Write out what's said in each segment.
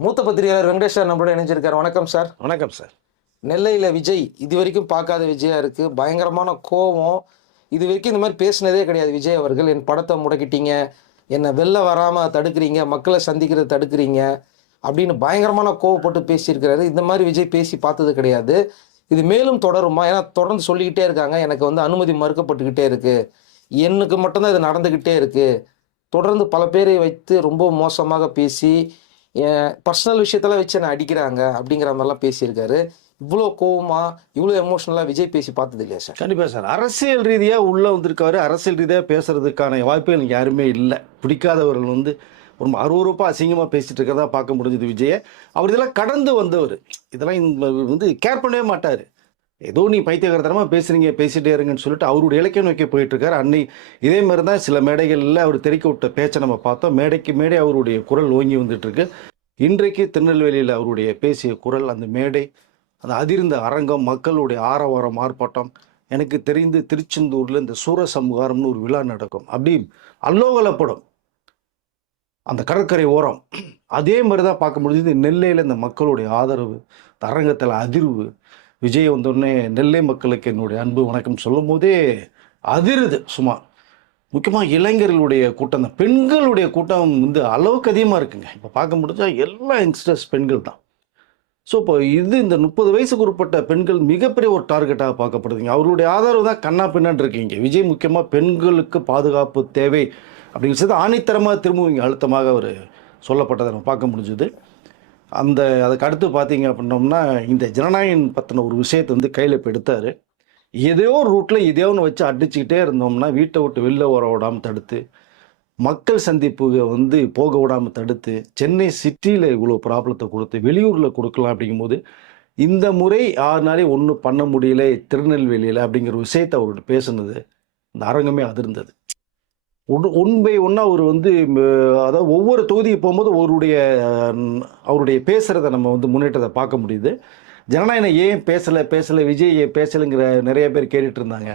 மூத்த பத்திரிகையாளர் வெங்கடேஷ் சார் நம்மளோட இணைஞ்சிருக்காரு. வணக்கம் சார். வணக்கம் சார். நெல்லையில் விஜய் இது வரைக்கும் பார்க்காத விஜயா இருக்கு. பயங்கரமான கோவம். இது வரைக்கும் இந்த மாதிரி பேசினதே கிடையாது விஜய் அவர்கள். என் படத்தை முடக்கிட்டீங்க, என்னை வெளில வராமல் தடுக்கிறீங்க, மக்களை சந்திக்கிறத தடுக்கிறீங்க அப்படின்னு பயங்கரமான கோவப்பட்டு பேசியிருக்கிறாரு. இந்த மாதிரி விஜய் பேசி பார்த்தது கிடையாது. இது மேலும் தொடருமா? ஏன்னா தொடர்ந்து சொல்லிக்கிட்டே இருக்காங்க, எனக்கு அனுமதி மறுக்கப்பட்டுக்கிட்டே இருக்கு, எனக்கு மட்டும்தான் இது நடந்துக்கிட்டே இருக்கு, தொடர்ந்து பல பேரை வைத்து ரொம்ப மோசமாக பேசி பர்சனல் விஷயத்தெல்லாம் வச்சு என்னை அடிக்கிறாங்க அப்படிங்கிற மாதிரிலாம் பேசியிருக்காரு. இவ்வளோ கோவமா, இவ்வளோ எமோஷனலாக விஜய் பேசி பார்த்தது இல்லையா சார்? கண்டிப்பாக சார். அரசியல் ரீதியாக உள்ளே வந்திருக்காரு. அரசியல் ரீதியாக பேசுறதுக்கான வாய்ப்புகள் யாருமே இல்லை. பிடிக்காதவர்கள் ரொம்ப அருவறுப்பாக அசிங்கமாக பேசிட்டு இருக்கிறதா பார்க்க முடிஞ்சது விஜயை. அவர் இதெல்லாம் கடந்து வந்தவர். இதெல்லாம் கேர் பண்ணவே மாட்டார். ஏதோ நீ பைத்தியகாரத்தனமாக பேசிகிட்டே இருங்கன்னு சொல்லிட்டு அவருடைய இலக்கியம் நோக்கி போயிட்டுருக்காரு. இதே மாதிரி தான் சில மேடைகளில் அவர் தெரிக்க விட்ட பேச்சை நம்ம பார்த்தோம். மேடைக்கு மேடை அவருடைய குரல் ஓங்கி வந்துட்டுருக்கு. இன்றைக்கு திருநெல்வேலியில் அவருடைய பேசிய குரல், அந்த மேடை, அந்த அதிர்ந்த அரங்கம், மக்களுடைய ஆரவாரம், ஆர்ப்பாட்டம். எனக்கு தெரிந்து திருச்செந்தூரில் இந்த சூரசம்ஹாரம்னு ஒரு விழா நடக்கும், அப்படி அல்லோகலப்படும் அந்த கடற்கரை ஓரம். அதே மாதிரி தான் பார்க்க முடியுது நெல்லையில் இந்த மக்களுடைய ஆதரவு, அரங்கத்தில் அதிர்வு. விஜய் வந்தோடனே நெல்லை மக்களுக்கு என்னுடைய அன்பு வணக்கம் சொல்லும் போதே அதிருது. சும்மா முக்கியமாக இளைஞர்களுடைய கூட்டம் தான். பெண்களுடைய கூட்டம் அளவுக்கு அதிகமாக இருக்குங்க. இப்போ பார்க்க முடிஞ்சால் எல்லா யங்ஸ்டர்ஸ் பெண்கள் தான். ஸோ இப்போ இந்த 30 வயசுக்கு உட்பட்ட பெண்கள் மிகப்பெரிய ஒரு டார்கெட்டாக பார்க்கப்படுதுங்க. அவருடைய ஆதரவு தான் கண்ணா பின்னான்னு இருக்கீங்க. விஜய் முக்கியமாக பெண்களுக்கு பாதுகாப்பு தேவை அப்படிங்கிறது ஆணித்தரமாக திரும்ப இங்கே அழுத்தமாக அவர் சொல்லப்பட்டதை நம்ம பார்க்க முடிஞ்சுது. அதுக்கு அடுத்து பார்த்தீங்க அப்படின்னோம்னா, இந்த ஜனநாயகம் பற்றின ஒரு விஷயத்தை கையில் இப்போ எடுத்தார். ஏதோ ஒரு ரூட்டில் இதே ஒன்று வச்சு அடிச்சுக்கிட்டே இருந்தோம்னா வீட்டை விட்டு வெளில வர விடாமல் தடுத்து, மக்கள் சந்திப்பு போக விடாமல் தடுத்து, சென்னை சிட்டியில் இவ்வளோ ப்ராப்ளத்தை கொடுத்து வெளியூரில் கொடுக்கலாம் அப்படிங்கும்போது, இந்த முறை 6 நாளே ஒன்றும் பண்ண முடியல திருநெல்வேலியில் அப்படிங்கிற விஷயத்தை அவர்கிட்ட பேசுனது இந்த அரங்கமே அதிர்ந்தது. ஒன் பை ஒன்னாக அவர் அதாவது ஒவ்வொரு தொகுதிக்கு போகும்போது அவருடைய பேசுகிறத நம்ம முன்னேற்றத்தை பார்க்க முடியுது. ஜனநாயகம் ஏன் பேசலை விஜய் ஏன் பேசலைங்கிற நிறைய பேர் கேட்டுட்டு இருந்தாங்க.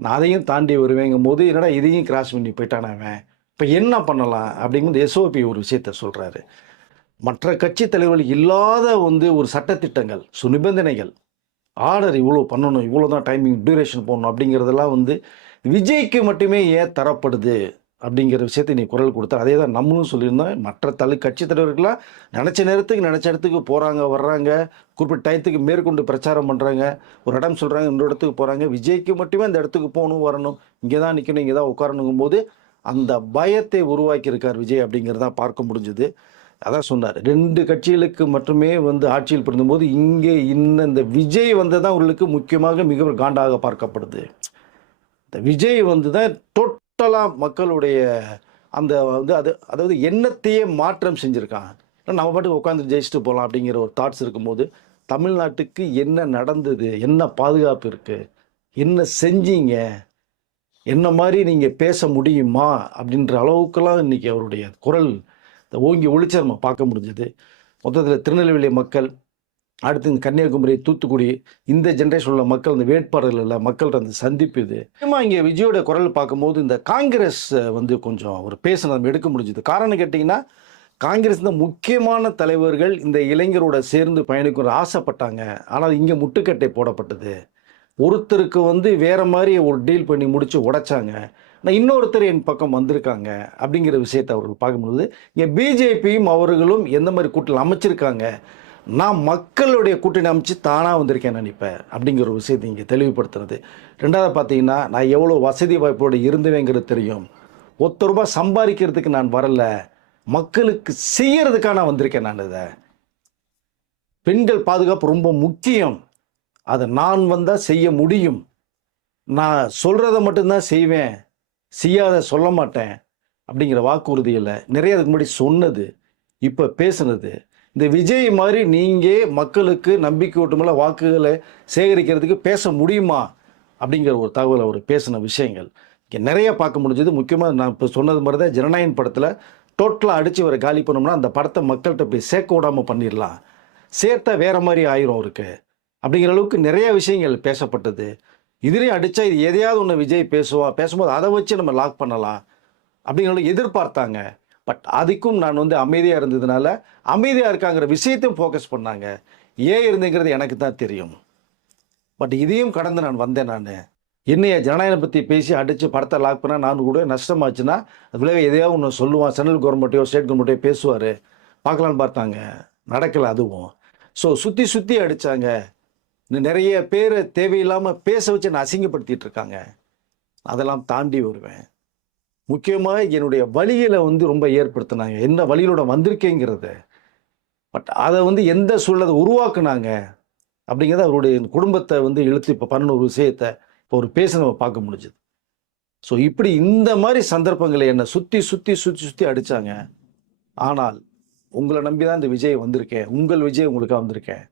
நான் அதையும் தாண்டி வருவேங்கும் போது என்னடா இதையும் கிராஸ் பண்ணி போயிட்டானவன், இப்போ என்ன பண்ணலாம் அப்படிங்கும்போது எஸ்ஓபி ஒரு விஷயத்த சொல்கிறாரு. மற்ற கட்சி தலைவர்கள் இல்லாத ஒரு சட்டத்திட்டங்கள், நிபந்தனைகள், ஆர்டர் இவ்வளோ பண்ணணும், இவ்வளோ தான் டைமிங் டியூரேஷன் போடணும் அப்படிங்கிறதெல்லாம் விஜய்க்கு மட்டுமே ஏன் தரப்படுது அப்படிங்கிற விஷயத்தை நீ குரல் கொடுத்தார். அதே தான் நம்மளும் சொல்லியிருந்தோம். மற்ற கட்சி தலைவர்களாக நினச்ச இடத்துக்கு போகிறாங்க, வர்றாங்க, குறிப்பிட்ட டயத்துக்கு மேற்கொண்டு பிரச்சாரம் பண்ணுறாங்க, ஒரு இடம் சொல்கிறாங்க, இன்னொரு இடத்துக்கு போகிறாங்க. விஜய்க்கு மட்டுமே அந்த இடத்துக்கு போகணும், வரணும், இங்கே தான் நிற்கணும், இங்கே தான் உட்காரணுங்கும் போது அந்த பயத்தை உருவாக்கியிருக்கார் விஜய் அப்படிங்கிறதான் பார்க்க முடிஞ்சுது. அதான் சொன்னார், 2 கட்சிகளுக்கு மட்டுமே ஆட்சியில் பிறந்தபோது இங்கே இந்த விஜய் தான் அவர்களுக்கு முக்கியமாக மிக காண்டாக பார்க்கப்படுது. இந்த விஜய் தான் டோட்டலாக மக்களுடைய அந்த அதாவது எண்ணத்தையே மாற்றம் செஞ்சுருக்கான். நம்ம பாட்டுக்கு உட்காந்து ஜெயிச்சுட்டு போகலாம் அப்படிங்கிற ஒரு தாட்ஸ் இருக்கும்போது, தமிழ்நாட்டுக்கு என்ன நடந்தது, என்ன பாதுகாப்பு இருக்குது, என்ன செஞ்சீங்க, என்ன மாதிரி நீங்கள் பேச முடியுமா அப்படின்ற அளவுக்கெல்லாம் இன்றைக்கி அவருடைய குரல் ஓங்கி ஒழிச்சு நம்ம பார்க்க முடிஞ்சது. மொத்தத்தில் திருநெல்வேலி மக்கள், அடுத்து இந்த கன்னியாகுமரி, தூத்துக்குடி, இந்த ஜென்ரேஷன் உள்ள மக்கள், இந்த வேட்பாளர்கள் மக்கள்கிட்ட சந்திப்பு இது. முக்கியமாக இங்கே விஜயோட குரல் பார்க்கும்போது இந்த காங்கிரஸ் கொஞ்சம் ஒரு பேச நம்ம எடுக்க முடிஞ்சுது. காரணம் கேட்டிங்கன்னா, காங்கிரஸ் முக்கியமான தலைவர்கள் இந்த இளைஞரோட சேர்ந்து பயணிக்கிற ஆசைப்பட்டாங்க. ஆனால் இங்கே முட்டுக்கட்டை போடப்பட்டது. ஒருத்தருக்கு வேறு மாதிரி ஒரு டீல் பண்ணி முடித்து உடைச்சாங்க. நான் இன்னொருத்தர் என் பக்கம் வந்திருக்காங்க அப்படிங்கிற விஷயத்தை அவர்கள் பார்க்கும்போது, இங்கே பிஜேபியும் அவர்களும் எந்த மாதிரி கூட்டணி அமைச்சிருக்காங்க, நான் மக்களுடைய கூட்டணி அமைச்சு தானாக வந்திருக்கேன் நினைப்பேன் அப்படிங்கிற ஒரு விஷயத்தை இங்கே தெளிவுபடுத்துறது. ரெண்டாவது பார்த்தீங்கன்னா, நான் எவ்வளோ வசதி வாய்ப்போடு இருந்துவேங்கிறது தெரியும். ₹1 சம்பாதிக்கிறதுக்கு நான் வரல, மக்களுக்கு செய்யறதுக்காக நான் வந்திருக்கேன். நான் இதை பெண்கள் பாதுகாப்பு ரொம்ப முக்கியம், அதை நான் வந்தால் செய்ய முடியும், நான் சொல்கிறத மட்டும்தான் செய்வேன், செய்யாத சொல்ல மாட்டேன் அப்படிங்கிற வாக்குறுதியில் நிறைய அதுக்கு முன்னாடி சொன்னது, இப்போ பேசுனது. இந்த விஜய் மாதிரி நீங்கள் மக்களுக்கு நம்பிக்கை ஊட்டுமில்ல வாக்குகளை சேகரிக்கிறதுக்கு பேச முடியுமா அப்படிங்கிற ஒரு தகவல் அவர் பேசின விஷயங்கள் இங்கே நிறைய பார்க்க முடிஞ்சது. முக்கியமாக நான் இப்போ சொன்னது மாதிரி தான் ஜனநாயகம் படத்தில் டோட்டலாக அடித்து வர காலி பண்ணோம்னா அந்த படத்தை மக்கள்கிட்ட போய் சேர்க்க விடாமல் பண்ணிடலாம், சேர்த்தா வேறு மாதிரி ஆயிரும் அவருக்கு அப்படிங்கிற அளவுக்கு நிறைய விஷயங்கள் பேசப்பட்டது. இதுலேயும் அடித்தா இது எதையாவது ஒன்று விஜய் பேசும்போது அதை வச்சு நம்ம லாக் பண்ணலாம் அப்படிங்கிற எதிர்பார்த்தாங்க. பட் அதுக்கும் நான் வந்து அமைதியாக இருந்ததுனால அமைதியாக இருக்காங்கிற விஷயத்தையும் ஃபோக்கஸ் பண்ணாங்க. ஏன் இருந்தேங்கிறது எனக்கு தான் தெரியும். பட் இதையும் கடந்து நான் வந்தேன். நான் என்னைய ஜனநாயகம் பற்றி பேசி அடித்து படத்தை லாக் பண்ணால் நான் கூட நஷ்டமாச்சுன்னா விளைவு எதையாவது ஒன்று சொல்லுவான். சென்ட்ரல் கவர்மெண்ட்டையோ ஸ்டேட் கவர்மெண்ட்டையோ பேசுவார். பார்க்கலான்னு பார்த்தாங்க, நடக்கலை அதுவும். ஸோ சுற்றி சுற்றி அடித்தாங்க. நிறைய பேர் தேவையில்லாமல் பேச வச்சு என்னை அசிங்கப்படுத்திட்டு இருக்காங்க. அதெல்லாம் தாண்டி வருவேன். முக்கியமாக என்னுடைய வழிகளை வந்து ரொம்ப ஏற்படுத்தினாங்க, என்ன வழியிலோட வந்திருக்கேங்கிறத. பட் அதை வந்து எந்த சூழலை உருவாக்குனாங்க அப்படிங்கிறத அவருடைய குடும்பத்தை வந்து இழுத்து இப்போ பண்ணின ஒரு விஷயத்தை இப்போ ஒரு பேச நம்ம பார்க்க முடிஞ்சுது. ஸோ இப்படி இந்த மாதிரி சந்தர்ப்பங்களை என்னை சுற்றி சுற்றி சுற்றி சுற்றி அடித்தாங்க. ஆனால் உங்களை நம்பி தான் இந்த விஜய் வந்திருக்கேன். உங்கள் விஜய் உங்களுக்காக வந்திருக்கேன்.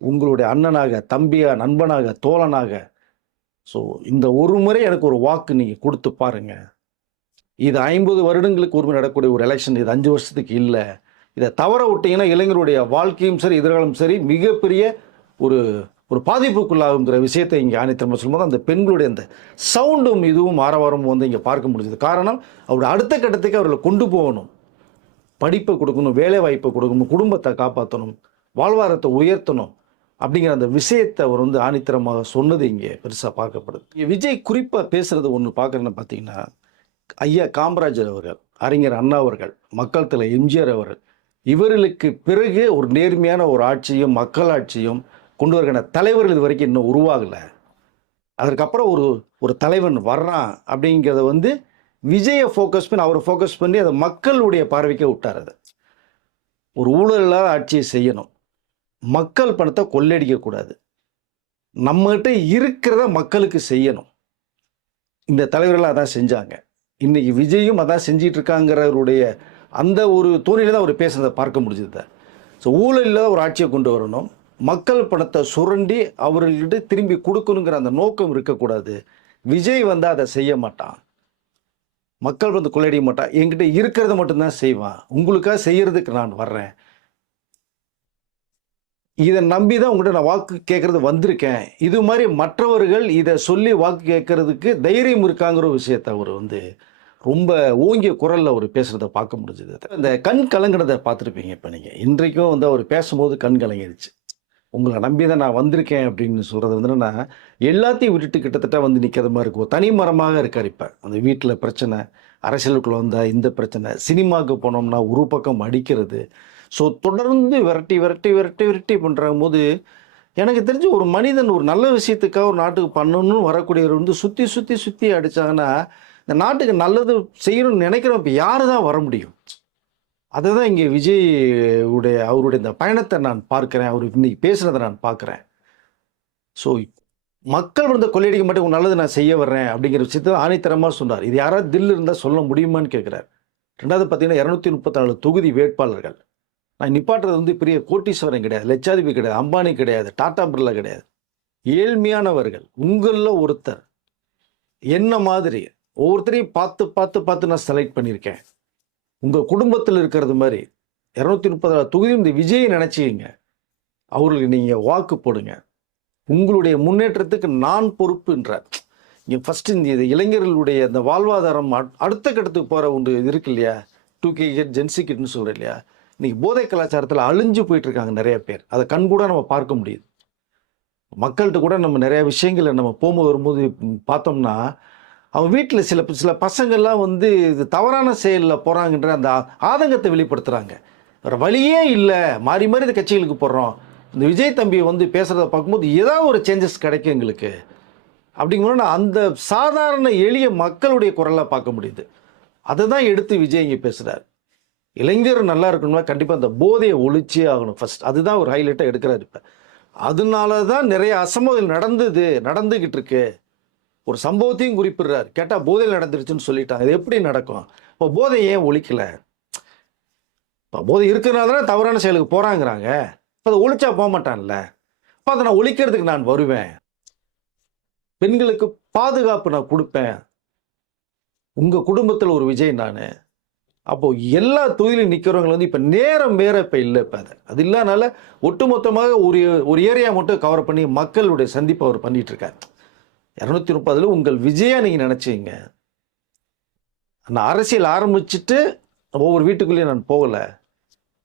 உங்களுடைய அண்ணனாக, தம்பியாக, நண்பனாக, தோழனாக. ஸோ இந்த ஒரு முறை எனக்கு ஒரு வாக்கு நீங்கள் கொடுத்து பாருங்க. இது 50 வருடங்களுக்கு ஒரு முறை நடக்கக்கூடிய ஒரு எலெக்ஷன். இது 5 வருஷத்துக்கு இல்லை. இதை தவற விட்டீங்கன்னா இளைஞருடைய வாழ்க்கையும் சரி எதிர்காலம் சரி மிகப்பெரிய ஒரு ஒரு பாதிப்புக்குள்ளாகுங்கிற விஷயத்தை இங்கே ஆணித்தரமாக சொல்லும்போது அந்த பெண்களுடைய அந்த சவுண்டும் இதுவும் ஆரவாரமும் வந்து இங்கே பார்க்க முடிஞ்சது. காரணம், அவருடைய அடுத்த கட்டத்துக்கு அவர்களை கொண்டு போகணும். படிப்பை கொடுக்கணும், வேலை வாய்ப்பை கொடுக்கணும், குடும்பத்தை காப்பாற்றணும், வாழ்வாரத்தை உயர்த்தணும் அப்படிங்கிற அந்த விஷயத்தை அவர் வந்து ஆணித்தரமாக சொன்னது இங்கே பெருசாக பார்க்கப்படுது. இங்கே விஜய் குறிப்பாக பேசுகிறது ஒன்று பார்க்குறேன்னு பார்த்தீங்கன்னா, ஐயா காமராஜர் அவர்கள், அறிஞர் அண்ணா அவர்கள், மக்கள் தலை எம்ஜிஆர் அவர்கள், இவர்களுக்கு பிறகு ஒரு நேர்மையான ஒரு ஆட்சியும் மக்களாட்சியும் கொண்டு வருகிற தலைவர்கள் இது வரைக்கும் இன்னும் உருவாகலை. அதற்கப்புறம் ஒரு தலைவன் வர்றான் அப்படிங்கிறத வந்து விஜயை ஃபோக்கஸ் பண்ணி அவரை ஃபோக்கஸ் பண்ணி அதை மக்களுடைய பார்வைக்கே விட்டார். அதை ஒரு ஊழல் இல்லாத ஆட்சியை செய்யணும், மக்கள் பணத்தை கொள்ளையடிக்கக்கூடாது, நம்மகிட்ட இருக்கிறத மக்களுக்கு செய்யணும். இந்த தலைவர்கள் அதான் செஞ்சாங்க. இன்னைக்கு விஜயும் அதான் செஞ்சிட்டு இருக்காங்கிறவருடைய அந்த ஒரு தோணியில தான் அவர் பேசுறதை பார்க்க முடிஞ்சது. ஸோ ஊழல் இல்லாத ஒரு ஆட்சியை கொண்டு வரணும், மக்கள் பணத்தை சுரண்டி அவர்கள்கிட்ட திரும்பி கொடுக்கணுங்கிற அந்த நோக்கம் இருக்கக்கூடாது. விஜய் வந்து அதை செய்ய மாட்டான், மக்கள் வந்து கொள்ளையடிக்க மாட்டான், என்கிட்ட இருக்கிறத மட்டும்தான் செய்வான், உங்களுக்காக செய்யறதுக்கு நான் வர்றேன், இதை நம்பி தான் உங்கள்கிட்ட நான் வாக்கு கேட்கறது வந்திருக்கேன். இது மாதிரி மற்றவர்கள் இதை சொல்லி வாக்கு கேட்கறதுக்கு தைரியம் இருக்காங்கிற ஒரு விஷயத்தை அவர் வந்து ரொம்ப ஓங்கிய குரலில் அவர் பேசுகிறத பார்க்க முடிஞ்சது. இந்த கண் கலங்கினதை பார்த்துருப்பீங்க. இப்போ நீங்கள் இன்றைக்கும் வந்து அவர் பேசும்போது கண் கலங்கிடுச்சு. உங்களை நம்பி தான் நான் வந்திருக்கேன் அப்படின்னு சொல்கிறது வந்து என்னன்னா, எல்லாத்தையும் விட்டுட்டு கிட்டத்தட்ட வந்து நிற்கிற மாதிரி இருக்கும். தனி மரமாக இருக்கார். இப்போ அந்த வீட்டில் பிரச்சனை, அரசியலுக்குள்ளே வந்தால் இந்த பிரச்சனை, சினிமாவுக்கு போனோம்னா ஒரு பக்கம் அடிக்கிறது. ஸோ தொடர்ந்து விரட்டி விரட்டி விரட்டி விரட்டி பண்ணுற போது எனக்கு தெரிஞ்சு ஒரு மனிதன் ஒரு நல்ல விஷயத்துக்காக ஒரு நாட்டுக்கு பண்ணணும்னு வரக்கூடியவர் வந்து சுற்றி சுற்றி சுற்றி அடித்தாங்கன்னா இந்த நாட்டுக்கு நல்லது செய்யணும்னு நினைக்கிறோம். இப்போ யார் தான் வர முடியும்? அதை தான் இங்கே விஜய் அவருடைய இந்த பயணத்தை நான் பார்க்குறேன், அவர் இன்னைக்கு பேசுனதை நான் பார்க்குறேன். ஸோ மக்கள் வந்து கொள்ளையடிக்க மாட்டேன், நல்லது நான் செய்ய வர்றேன் அப்படிங்கிற விஷயத்தை ஆணித்தரமாக சொன்னார். இது யாராவது தில் இருந்தால் சொல்ல முடியுமான்னு கேட்குறாரு. ரெண்டாவது பார்த்தீங்கன்னா 234 தொகுதி வேட்பாளர்கள். நான் நிப்பாட்டுறது வந்து பெரிய கோட்டீஸ்வரன் கிடையாது, லட்சாதிபதி கிடையாது, அம்பானி கிடையாது, டாடா பிர்லா கிடையாது. ஏழ்மையானவர்கள். உங்களில் ஒருத்தர் என்ன மாதிரி ஒவ்வொருத்தரையும் பார்த்து பார்த்து பார்த்து நான் செலக்ட் பண்ணியிருக்கேன். உங்கள் குடும்பத்தில் இருக்கிறது மாதிரி 234 தொகுதி இந்த விஜயை நினச்சிங்க, அவர்களுக்கு நீங்கள் வாக்கு போடுங்க, உங்களுடைய முன்னேற்றத்துக்கு நான் பொறுப்புன்றார். இங்கே ஃபஸ்ட்டு இந்த இளைஞர்களுடைய இந்த வாழ்வாதாரம் அடுத்த கட்டத்துக்கு போகிற ஒன்று இது இருக்கு இல்லையா, 2K கிட் ஜென்சி கிட்னு சொல்கிறேன் இல்லையா, இன்றைக்கி போதை கலாச்சாரத்தில் அழிஞ்சு போயிட்டுருக்காங்க நிறைய பேர். அதை கண்கூட நம்ம பார்க்க முடியுது. மக்கள்கிட்ட கூட நம்ம நிறைய விஷயங்களை நம்ம போகும்போது வரும்போது பார்த்தோம்னா, அவன் வீட்டில் சில பசங்கள்லாம் வந்து இது தவறான செயலில் போகிறாங்கன்ற அந்த ஆதங்கத்தை வெளிப்படுத்துகிறாங்க. வேறு வழியே இல்லை, மாறி மாறி இந்த கட்சிகளுக்கு போடுறோம். இந்த விஜய் தம்பியை வந்து பேசுகிறத பார்க்கும்போது ஏதாவது ஒரு சேஞ்சஸ் கிடைக்கும் எங்களுக்கு அப்படிங்கும்போது அந்த சாதாரண எளிய மக்களுடைய குரலாக பார்க்க முடியுது. அதை தான் எடுத்து விஜய் இங்கே பேசுகிறார். இளைஞர் நல்லா இருக்கணும்னா கண்டிப்பாக அந்த போதையை ஒழிச்சே ஆகணும் ஃபர்ஸ்ட். அதுதான் ஒரு ஹைலைட்டாக எடுக்கிறார். இப்போ அதனால தான் நிறைய அசம்பவம் நடந்துக்கிட்டு இருக்கு. ஒரு சம்பவத்தையும் குறிப்பிடுறார். கேட்டால் போதையில் நடந்துருச்சுன்னு சொல்லிட்டாங்க. இது எப்படி நடக்கும்? இப்போ போதை ஏன் ஒழிக்கலை? இப்போ போதை இருக்கிறனால தானே தவறான செயலுக்கு போகிறாங்கிறாங்க. இப்போ அதை ஒழிச்சா போக மாட்டான்ல. இப்போ அதை நான் ஒழிக்கிறதுக்கு நான் வருவேன், பெண்களுக்கு பாதுகாப்பு நான் கொடுப்பேன், உங்கள் குடும்பத்தில் ஒரு விஜய் நான். அப்போது எல்லா தொழிலும் நிற்கிறவங்களை வந்து இப்போ நேரம் வேற இப்போ இல்லை. இப்போ அது இல்லாதனால ஒட்டுமொத்தமாக ஒரு ஏரியா மட்டும் கவர் பண்ணி மக்களுடைய சந்திப்பை அவர் பண்ணிகிட்டு இருக்கார். 230 உங்கள் விஜயா நீங்கள் நினச்சிங்க. நான் அரசியல் ஆரம்பிச்சுட்டு ஒவ்வொரு வீட்டுக்குள்ளேயும் நான் போகலை.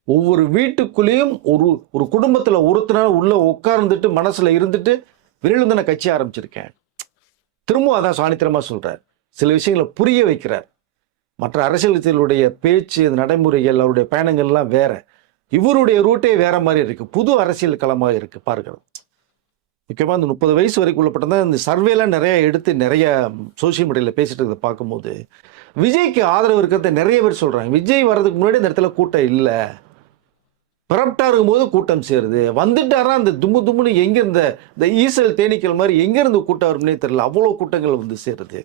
ஒவ்வொரு வீட்டுக்குள்ளேயும் ஒரு ஒரு குடும்பத்தில் ஒருத்தனால உள்ள உட்கார்ந்துட்டு மனசுல இருந்துட்டு வெளியிலிருந்து நான் கட்சி ஆரம்பிச்சிருக்கேன். திரும்பவும் அதான் சாணித்திரமா சொல்றார். சில விஷயங்களை புரிய வைக்கிறார். மற்ற அரசியல்வாதிகளுடைய பேச்சு, நடைமுறைகள், அவருடைய பயணங்கள்லாம் வேற. இவருடைய ரூட்டே வேற மாதிரி இருக்கு. புது அரசியல் களமாக இருக்கு பார்க்கிறது. முக்கியமாக இந்த 30 வயசு வரைக்கும் உள்ளப்பட்டதான் இந்த சர்வேலாம் நிறைய எடுத்து நிறைய சோசியல் மீடியாவில் பேசிட்டு இருக்கிறத பார்க்கும்போது விஜய்க்கு ஆதரவு இருக்கிறத நிறைய பேர் சொல்றாங்க. விஜய் வர்றதுக்கு முன்னாடி இந்த இடத்துல கூட்டம் இல்லை, பரப்டா இருக்கும்போது கூட்டம் சேருது, வந்துட்டாரா அந்த தும்மு தும்முன்னு எங்க இந்த ஈசல் தேனீக்கள் மாதிரி எங்க இருந்து கூட்டம் வரும்னே தெரியல, அவ்வளோ கூட்டங்கள் வந்து சேருது.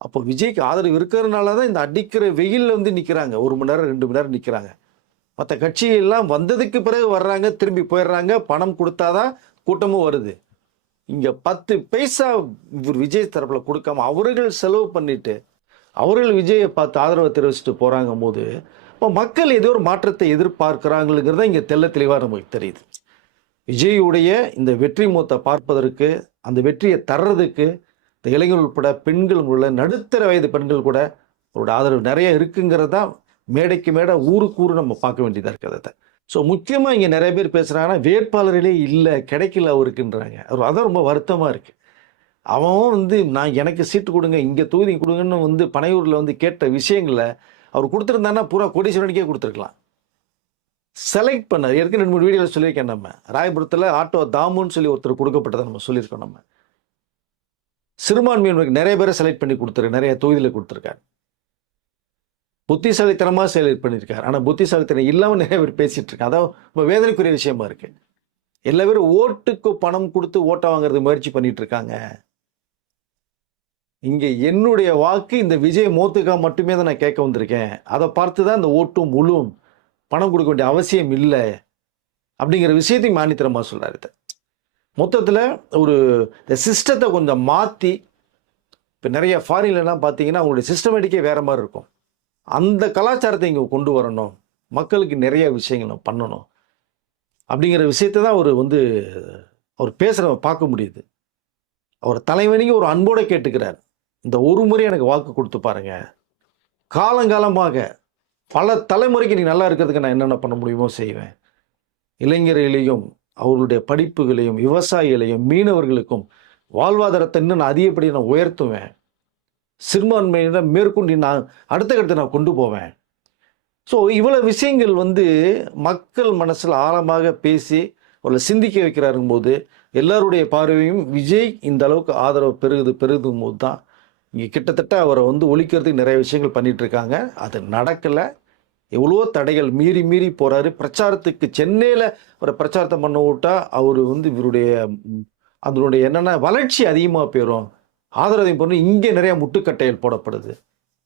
அப்போ விஜய்க்கு ஆதரவு இருக்கிறதுனால தான் இந்த அடிக்கிற வெயிலில் வந்து நிற்கிறாங்க. 1 மணி நேரம் 2 மணி நேரம் நிற்கிறாங்க. மற்ற கட்சியெல்லாம் வந்ததுக்கு பிறகு வர்றாங்க, திரும்பி போயிடுறாங்க, பணம் கொடுத்தாதான் கூட்டமும் வருது. இங்கே 10 பைசா இவர் விஜய் தரப்பில் கொடுக்காம அவர்கள் செலவு பண்ணிட்டு அவர்கள் விஜயை பார்த்து ஆதரவை தெரிவிச்சுட்டு போகிறாங்க போது இப்போ மக்கள் ஏதோ ஒரு மாற்றத்தை எதிர்பார்க்குறாங்கிறத இங்கே தெள்ள தெளிவாக நமக்கு தெரியுது. விஜயுடைய இந்த வெற்றி மூத்தை பார்ப்பதற்கு, அந்த வெற்றியை தர்றதுக்கு இந்த இளைஞர்கள் உட்பட பெண்கள் உள்ள நடுத்தர வயது பெண்கள் கூட அவரோட ஆதரவு நிறைய இருக்குங்கிறதா மேடைக்கு மேடை ஊருக்கு ஊர் நம்ம பார்க்க வேண்டியதாக இருக்கிறத. ஸோ முக்கியமாக இங்கே நிறைய பேர் பேசுகிறாங்கன்னா வேட்பாளர்களே இல்லை, கிடைக்கல அவருக்குன்றாங்க. அதான் ரொம்ப வருத்தமாக இருக்குது. அவன் வந்து நான் எனக்கு சீட்டு கொடுங்க, இங்கே தொகுதி கொடுங்கன்னு வந்து பனையூரில் வந்து கேட்ட விஷயங்களை அவர் கொடுத்துருந்தான்னா பூரா கோடீஸ்வரனுக்கே கொடுத்துருக்கலாம். செலக்ட் பண்ண ஏற்கனவே 2 3 வீடியோவில் சொல்லியிருக்கேன். நம்ம ராயபுரத்தில் ஆட்டோ தாமுன்னு சொல்லி ஒருத்தர் கொடுக்கப்பட்டதை நம்ம சொல்லியிருக்கோம். நம்ம சிறுபான்மையினருக்கு நிறைய பேரை செலக்ட் பண்ணி கொடுத்துருக்கு, நிறைய தொகுதியில் கொடுத்துருக்காரு. புத்திசாலித்தனமாக செலக்ட் பண்ணியிருக்காரு. ஆனால் புத்திசாலித்தனம் இல்லாமல் நிறைய பேர் பேசிகிட்டு இருக்காங்க. அதான் ரொம்ப வேதனைக்குரிய விஷயமா இருக்கு. எல்லா பேரும் ஓட்டுக்கு பணம் கொடுத்து ஓட்டை வாங்குறது முயற்சி பண்ணிட்டு இருக்காங்க. இங்கே என்னுடைய வாக்கு இந்த விஜய் மோத்துக்காக மட்டுமே தான் நான் கேட்க வந்திருக்கேன், அதை பார்த்து தான் இந்த ஓட்டும் முழும், பணம் கொடுக்க வேண்டிய அவசியம் இல்லை அப்படிங்கிற விஷயத்தையும் மானித்தரமாக சொல்கிறாரு. மொத்தத்தில் ஒரு இந்த சிஸ்டத்தை கொஞ்சம் மாற்றி, இப்போ நிறைய ஃபாரின்லாம் பார்த்தீங்கன்னா அவங்களுடைய சிஸ்டமேட்டிக்கே வேறு மாதிரி இருக்கும். அந்த கலாச்சாரத்தை இங்கே கொண்டு வரணும், மக்களுக்கு நிறைய விஷயங்கள் பண்ணணும் அப்படிங்கிற விஷயத்தை தான் அவர் வந்து அவர் பேசுகிறத பார்க்க முடியுது. அவர் தலைவனிக்கு ஒரு அன்போடு கேட்டுக்கிறார், இந்த ஒரு முறை எனக்கு வாக்கு கொடுத்து பாருங்க, காலங்காலமாக பல தலைமுறைக்கு நீ நல்லா இருக்கிறதுக்கு நான் என்னென்ன பண்ண முடியுமோ செய்வேன். இளைஞர்களையும் அவர்களுடைய படிப்புகளையும் விவசாயிகளையும் மீனவர்களுக்கும் வாழ்வாதாரத்தை இன்னும் நான் அதிகப்படி நான் உயர்த்துவேன். சிறுபான்மையினர் மேற்கொண்டு நான் அடுத்த கட்டத்தை நான் கொண்டு போவேன். ஸோ இவ்வளோ விஷயங்கள் வந்து மக்கள் மனசில் ஆழமாக பேசி அவளை சிந்திக்க வைக்கிறாருங்கும் போது எல்லாருடைய பார்வையும் விஜய் இந்த அளவுக்கு ஆதரவு பெருகுதும் போது தான் இங்கே கிட்டத்தட்ட அவரை வந்து ஒழிக்கிறதுக்கு நிறைய விஷயங்கள் பண்ணிட்டு இருக்காங்க. அது நடக்கலை. எவ்வளோ தடைகள் மீறி போகிறாரு. பிரச்சாரத்துக்கு சென்னையில் ஒரு பிரச்சாரத்தை பண்ண விட்டா அவர் வந்து இவருடைய அதனுடைய என்னென்ன வளர்ச்சி அதிகமாக போயிடும், ஆதரவையும் பண்ணி இங்கே நிறைய முட்டுக்கட்டைகள் போடப்படுது.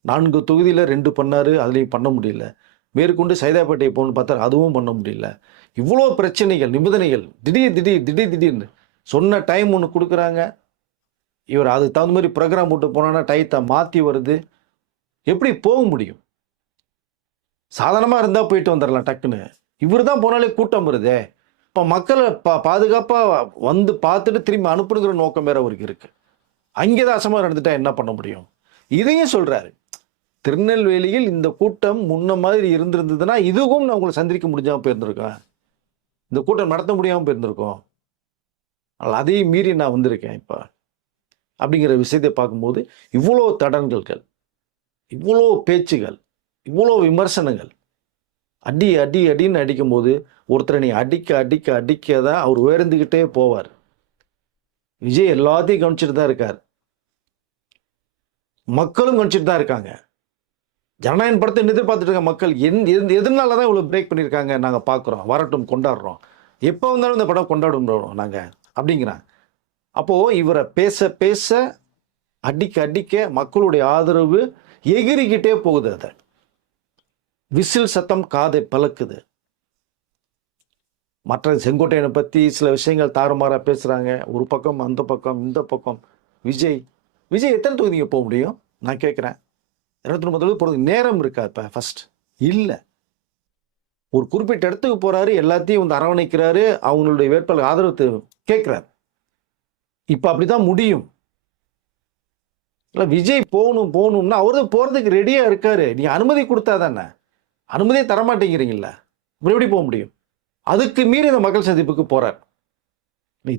4 தொகுதியில் 2 பண்ணார், அதுலேயும் பண்ண முடியல. மேற்கொண்டு சைதாப்பேட்டை போகணுன்னு பார்த்தா அதுவும் பண்ண முடியல. இவ்வளோ பிரச்சனைகள், நிபந்தனைகள், திடீர்னு சொன்ன டைம் ஒன்று கொடுக்குறாங்க. இவர் அதுக்கு தகுந்த மாதிரி ப்ரோக்ராம் போட்டு போனோன்னா டயத்தை மாற்றி வருது. எப்படி போக முடியும்? சாதாரணமாக இருந்தால் போயிட்டு வந்துடலாம் டக்குன்னு. இவர் தான் போனாலே கூட்டம் வருதே. இப்போ மக்களை பாதுகாப்பாக வந்து பார்த்துட்டு திரும்பி அனுப்புங்கிற நோக்கம் வேற அவருக்கு இருக்குது. அங்கே தான் அசமாக நடந்துட்டா என்ன பண்ண முடியும்? இதையும் சொல்கிறாரு. திருநெல்வேலியில் இந்த கூட்டம் முன்ன மாதிரி இருந்திருந்ததுன்னா இதுவும் நான் உங்களை சந்திக்க முடியாமல் போயிருந்திருக்கேன், இந்த கூட்டம் நடத்த முடியாமல் போயிருந்திருக்கோம், ஆனால் அதையும் மீறி நான் வந்திருக்கேன் இப்போ அப்படிங்கிற விஷயத்தை பார்க்கும்போது இவ்வளோ தடங்கல்கள், இவ்வளோ பேச்சுகள், இவ்வளோ விமர்சனங்கள், அடின்னு அடிக்கும்போது ஒருத்தரை நீ அடிக்க தான் அவர் உயர்ந்துக்கிட்டே போவார். விஜய் எல்லாத்தையும் கவனிச்சுட்டு தான் இருக்கார், மக்களும் கவனிச்சுட்டு தான் இருக்காங்க. ஜனநாயகம் படத்தை எதிர்பார்த்துட்டு இருக்க மக்கள் எதனால தான் இவ்வளோ பிரேக் பண்ணியிருக்காங்க நாங்கள் பார்க்குறோம், வரட்டும், கொண்டாடுறோம், எப்போ வந்தாலும் இந்த படம் கொண்டாடுறோம் நாங்கள் அப்படிங்கிறாங்க. அப்போது இவரை பேச அடிக்க மக்களுடைய ஆதரவு எகிரிக்கிட்டே போகுது. அதை விசில் சத்தம் காதை பழக்குது. மற்ற செங்கோட்டையனை பற்றி சில விஷயங்கள் தாறுமாறாக பேசுகிறாங்க. ஒரு பக்கம் அந்த பக்கம் இந்த பக்கம். விஜய் எத்தனை தொகுதிங்க போக முடியும் நான் கேட்குறேன்? 29 தொகுதி போகிறதுக்கு நேரம் இருக்கா? இப்போ ஃபர்ஸ்ட் இல்லை. ஒரு குறிப்பிட்ட இடத்துக்கு போகிறாரு, எல்லாத்தையும் வந்து அரவணைக்கிறாரு, அவங்களுடைய வேட்பாளர் ஆதரவு கேட்குறாரு. இப்போ அப்படி தான் முடியும். இல்லை விஜய் போகணும்னா அவர் தான் போகிறதுக்கு ரெடியாக இருக்காரு. நீங்கள் அனுமதி கொடுத்தா தானே. அனுமதியே தரமாட்டேங்கிறீங்களா, அப்புறம் எப்படி போக முடியும்? அதுக்கு மீறி இந்த மக்கள் சந்திப்புக்கு போகிறார். நீ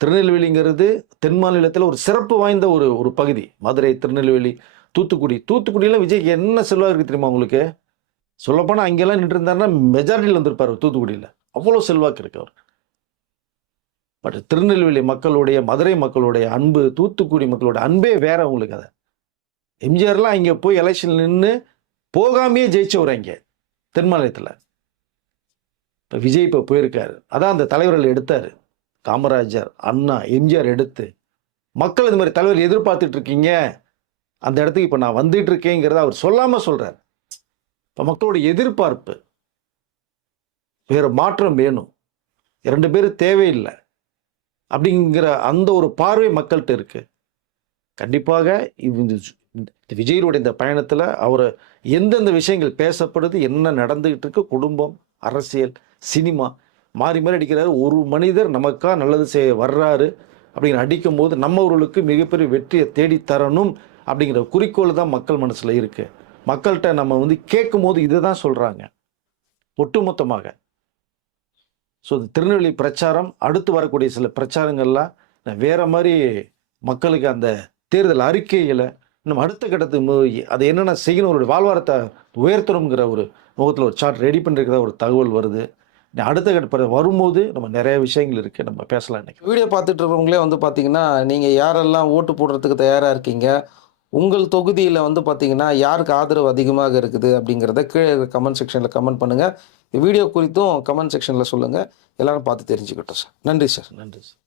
திருநெல்வேலிங்கிறது தென் மாநிலத்தில் ஒரு சிறப்பு வாய்ந்த ஒரு பகுதி. மதுரை, திருநெல்வேலி, தூத்துக்குடியில் விஜய்க்கு என்ன செல்வாக்கு இருக்குது தெரியுமா உங்களுக்கு? சொல்லப்போனால் அங்கெல்லாம் நின்று இருந்தாருன்னா மெஜாரிட்டியில் வந்திருப்பார் தூத்துக்குடியில். அவ்வளோ செல்வாக்கு இருக்கு அவர். பட் திருநெல்வேலி மக்களுடைய, மதுரை மக்களுடைய அன்பு, தூத்துக்குடி மக்களுடைய அன்பே வேற உங்களுக்கு. அதை எம்ஜிஆர்லாம் இங்கே போய் எலெக்ஷன் நின்று போகாமையே ஜெயிச்சவர் இங்கே தென் மாநிலத்தில். இப்போ விஜய் இப்போ போயிருக்காரு. அதான் அந்த தலைவர்கள் எடுத்தார். காமராஜர், அண்ணா, எம்ஜிஆர் எடுத்து மக்கள் இந்த மாதிரி தலைவர் எதிர்பார்த்துட்டு இருக்கீங்க, அந்த இடத்துக்கு இப்போ நான் வந்துட்டு இருக்கேங்கிறத அவர் சொல்லாமல் சொல்கிறார். இப்போ மக்களோட எதிர்பார்ப்பு வேறு மாற்றம் வேணும், 2 பேரும் தேவையில்லை அப்படிங்கிற அந்த ஒரு பார்வை மக்கள்கிட்ட இருக்கு. கண்டிப்பாக இந்த விஜயனுடைய இந்த பயணத்தில் அவர் எந்தெந்த விஷயங்கள் பேசப்படுது, என்ன நடந்துகிட்டு இருக்கு, குடும்பம், அரசியல், சினிமா மாறி மாறி அடிக்கிறாரு. ஒரு மனிதர் நமக்கா நல்லது செய்ய வர்றாரு அப்படிங்கிற அடிக்கும் போது நம்மவர்களுக்கு மிகப்பெரிய வெற்றியை தேடித்தரணும் அப்படிங்கிற குறிக்கோள் தான் மக்கள் மனசில் இருக்கு. மக்கள்கிட்ட நம்ம கேட்கும் போது இதை தான் சொல்கிறாங்க ஒட்டுமொத்தமாக. ஸோ திருநெல்வேலி பிரச்சாரம், அடுத்து வரக்கூடிய சில பிரச்சாரங்கள்லாம் வேற மாதிரி மக்களுக்கு அந்த தேர்தல் அறிக்கைகளை நம்ம அடுத்த கட்டத்துக்கு அது என்னென்ன செய்யணும், அவருடைய வாழ்வாரத்தை உயர்த்தணுங்கிற ஒரு முகத்தில் ஒரு சார்ட் ரெடி பண்ணிருக்கிறதா ஒரு தகவல் வருது. அடுத்த கட்ட வரும்போது நம்ம நிறைய விஷயங்கள் இருக்குது, நம்ம பேசலாம். இன்னைக்கு வீடியோ பார்த்துட்டு இருக்கிறவங்களே பார்த்தீங்கன்னா, நீங்கள் யாரெல்லாம் ஓட்டு போடுறதுக்கு தயாராக இருக்கீங்க, உங்கள் தொகுதியில் பார்த்தீங்கன்னா யாருக்கு ஆதரவு அதிகமாக இருக்குது அப்படிங்கிறத கீழே கமெண்ட் செக்ஷனில் கமெண்ட் பண்ணுங்கள். வீடியோ குறித்தும் கமெண்ட் செக்ஷனில் சொல்லுங்கள். எல்லாரும் பார்த்து தெரிஞ்சுக்கிட்டோம் சார். நன்றி சார். நன்றி சார்.